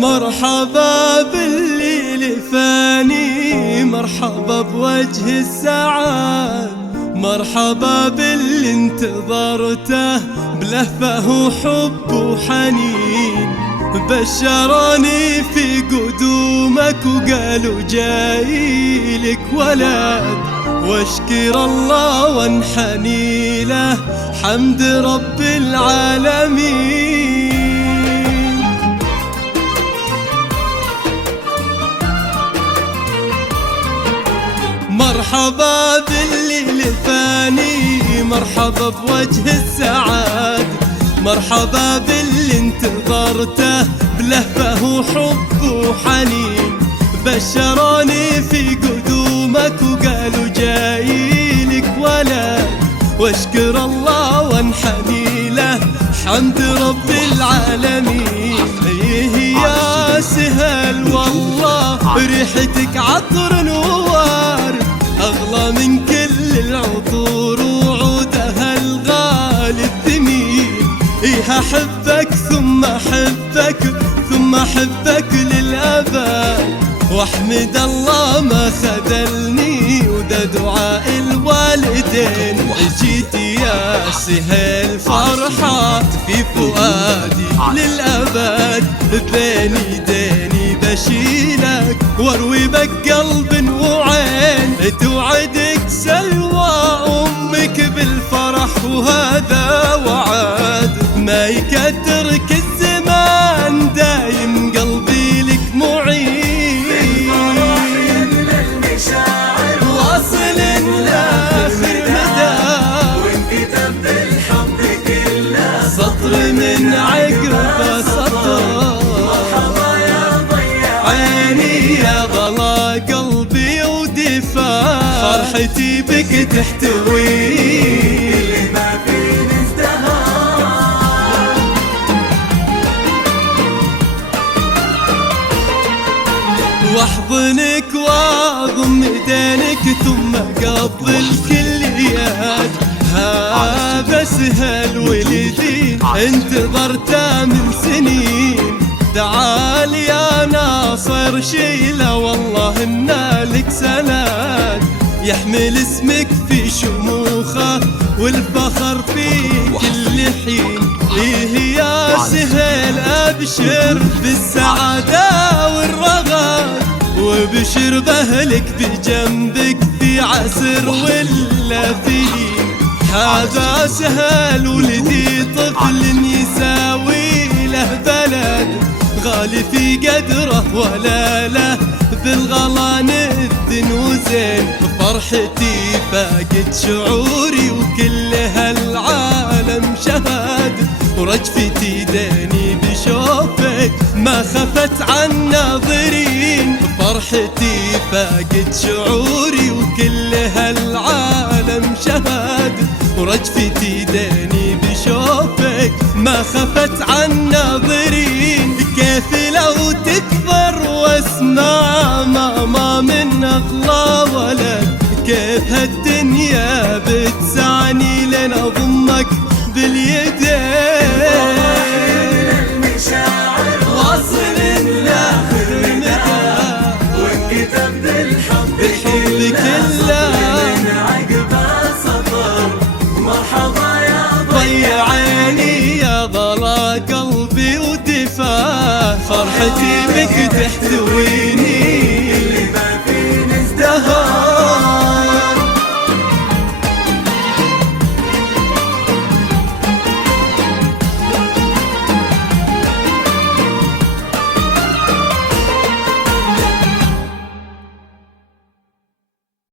مرحبا بالليل فاني، مرحبا بوجه السعاد، مرحبا باللي انتظرته بلهفه وحب وحنين. بشروني في قدومك وقالوا جايلك ولد، واشكر الله وانحني له حمد رب العالمين. مرحبا بالليل فاني، مرحبا بوجه السعاد، مرحبا باللي انتظرته بلهفه وحب وحنين. بشروني في قدومك وقالوا جايلك ولد، واشكر الله وانحني له حمد رب العالمين. يا سهل والله ريحتك عطر نوار، أغلى من كل العطور وعودها الغالي الثمين. أحبك ثم أحبك ثم أحبك للأبد، واحمد الله ما خذلني وده دعاء الوالدين. جيت يا سهل فرحة في فؤادي للأبد، بين ايديني بشيلك واروي بك قلب وعين. توعدك سلوى أمك بالفرح وهذا وعد، ما يكدرك الزمان دايم قلبي لك معين. واصل لآخر مدى وانكتب بالحب كله سطر من عقب سطر. مرحبا يا ضيع عيني يا ضلا قلبي ودفاع، فرحتي بك تحتوي اللي ما فيني ازدهار. واحضنك واضم ايدينك ثم قبل كل يد. هذا سهل ولدي انتظرته من سنين، تعال يا ناصر شيله والله إن لك سند. يحمل اسمك في شموخه والفخر في كل حين. يا سهل ابشر بالسعاده والرغد، وبشر بأهلك بجنبك في عسر ولا فين. هذا سهل ولدي طفل يساوي له بلد، غالي في قدره ولا له بالغلا ند وزين. فرحتي فاقت شعوري وكل هالعالم شهد، ورجفتي داني بشوفك ما خفت عن ناظرين. فرحتي فاقت شعوري وكل هالعالم شهد، ورجفتي داني بشوفك ما خفت عن ناظرين. كيف لو تكبر واسمع ماما من أغلى ولد، كيف هالدنيا بتسعني لين أضمك باليدين. واصل لآخر مدى وانكتب بالحب كله من عقب سطر. مرحبا يا ضيع عيني يا ضلا قلبي ودفاع، فرحتي بك تحتوي